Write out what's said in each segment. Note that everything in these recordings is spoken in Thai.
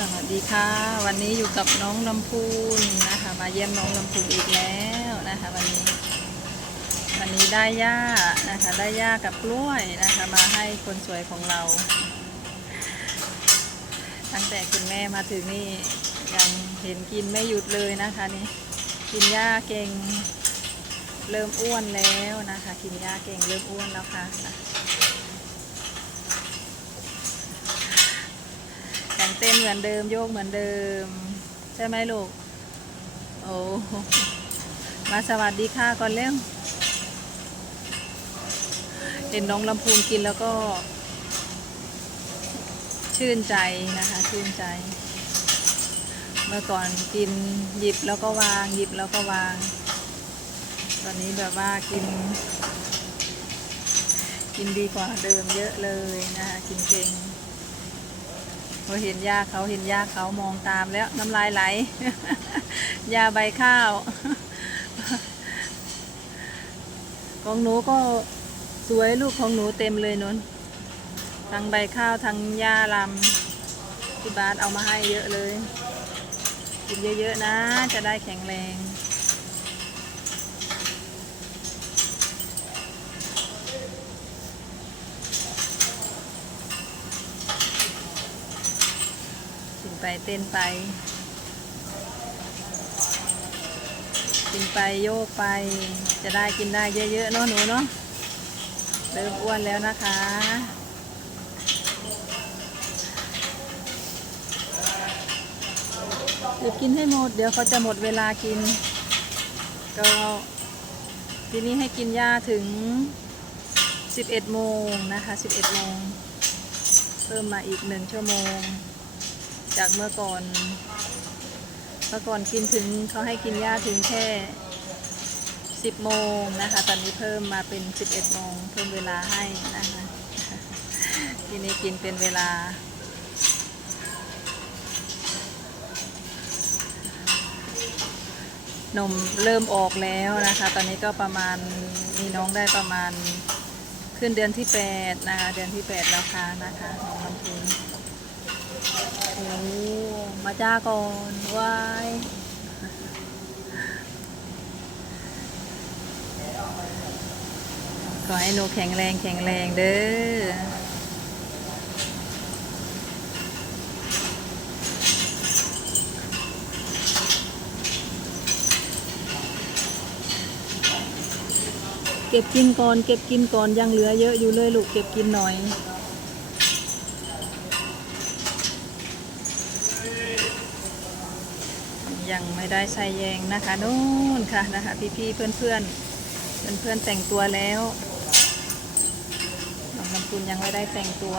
สวัสดีค่ะ วันนี้อยู่กับน้องลำพูนนะคะ มาเยี่ยมน้องลำพูนอีกแล้วนะคะวันนี้ วันนี้ได้ย่านะคะ ได้ย่ากับกล้วยนะคะ มาให้คนสวยของเรา ตั้งแต่คุณแม่มาถึงนี่ยังเห็นกินไม่หยุดเลยนะคะนี่กินหญ้าเก่งเริ่มอ้วนแล้วนะคะ กินหญ้าเก่งเริ่มอ้วนแล้วค่ะ ยังเต้นเหมือนเดิมโยกเหมือนเดิม ใช่ไหมลูก โอ้มาสวัสดีค่ะก่อนเร็วเห็นน้องลำพูนกินแล้วก็ ชื่นใจนะคะ ชื่นใจ เมื่อก่อนกินหยิบแล้วก็วางหยิบแล้วก็วาง ตอนนี้แบบว่ากิน กินดีกว่าเดิมเยอะเลยนะคะกินเก่ง พอเห็นยาเขาเห็นยาเขามองตามแล้วน้ำลายไหลยาใบข้าวของหนูก็สวยลูกของหนูเต็มเลยนนทั้งใบข้าวทั้งยาลำที่บ้านเอามาให้เยอะเลย กินเยอะๆนะ จะได้แข็งแรง ไปเต้นไปกินไปโยกไป จะได้กินได้เยอะๆเนาะหนูเนาะเริ่มอ้วนแล้วนะคะเดี๋ยวกินให้หมด เดี๋ยวเขาจะหมดเวลากิน ก็ทีนี้ให้กินหญ้าถึง 11 โมงนะคะ 11 โมง เพิ่มมาอีกหนึ่งชั่วโมง จากเมื่อก่อน เมื่อก่อนกินถึงเขาให้กินหญ้าถึงแค่ 10 โมงนะคะ ตอนนี้เพิ่มมาเป็น 11 โมง เพิ่มเวลาให้นะคะ ทีนี้กินเป็นเวลานมเริ่มออกแล้วนะคะ ตอนนี้ก็ประมาณมีน้องได้ประมาณขึ้นเดือนที่8นะคะ เดือนที่ 8 แล้วค่ะนะคะน้องลำพูน โอ้มาจ้าก่อนวายขอให้หนูแข็งแรงแข็งแรงเด้อเก็บกินก่อนเก็บกินก่อนยังเหลือเยอะอยู่เลยลูกเก็บกินหน่อย ยังไม่ได้ใส่แยงนะคะนู่นค่ะนะคะ พี่ๆเพื่อนๆเพื่อนๆแต่งตัวแล้วน้องลำพูนยังไม่ได้แต่งตัว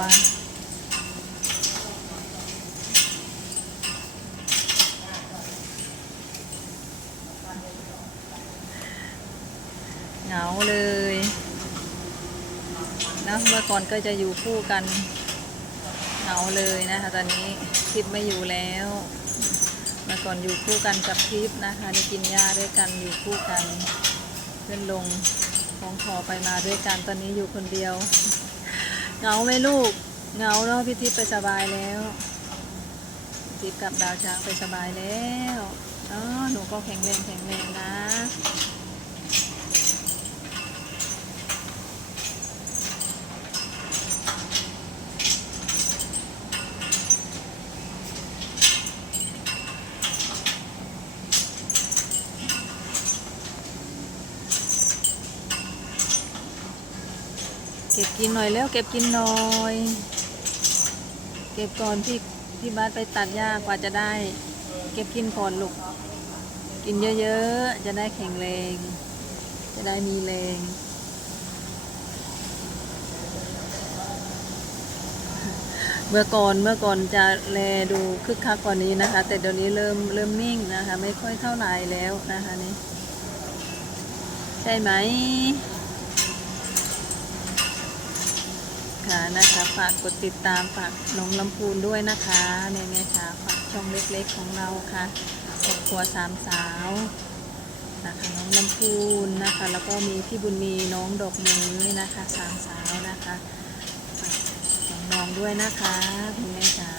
เหงาเลยนะเมื่อก่อนก็จะอยู่คู่กันเหงาเลยนะคะตอนนี้ทิพย์ไม่อยู่แล้ว ก่อนอยู่คู่กันกับทิพย์นะคะได้กินหญ้าด้วยกันอยู่คู่กันเพื่นลงของขอไปมาด้วยกันตอนนี้อยู่คนเดียวเหงาไหมลูกเหงาเนาะพี่ทิพย์ไปสบายแล้วทิพย์กับดาวช้างไปสบายแล้วอ๋อหนูก็แข็งแรงแข็งแรงนะ เก็บกินหน่อยแล้วเก็บกินหน่อย เก็บก่อนพี่พี่บ้านไปตัดหญ้ากว่าจะได้ เก็บกินก่อนลูกกินเยอะๆ จะได้แข็งแรง จะได้มีแรงเมื่อก่อนเมื่อก่อนจะแลดูคึกคักกว่านี้นะคะ แต่เดี๋ยวนี้เริ่มเริ่มนิ่งนะคะ ไม่ค่อยเท่าไหร่แล้วนะคะนี่ใช่ไหม ค่ะนะคะฝากกดติดตามฝากน้องลำพูนด้วยนะคะเนี่ยเนี่ยค่ะฝากช่องเล็กๆของเราค่ะครอบครัวสามสาวนะคะน้องลำพูนนะคะ แล้วก็มีพี่บุญมีน้องดอกไม้นะคะสามสาวนะคะฝากน้องๆด้วยนะคะคุณแม่จ๋า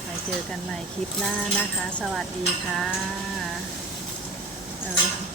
ใครเจอกันใหม่คลิปหน้านะคะ สวัสดีค่ะเออ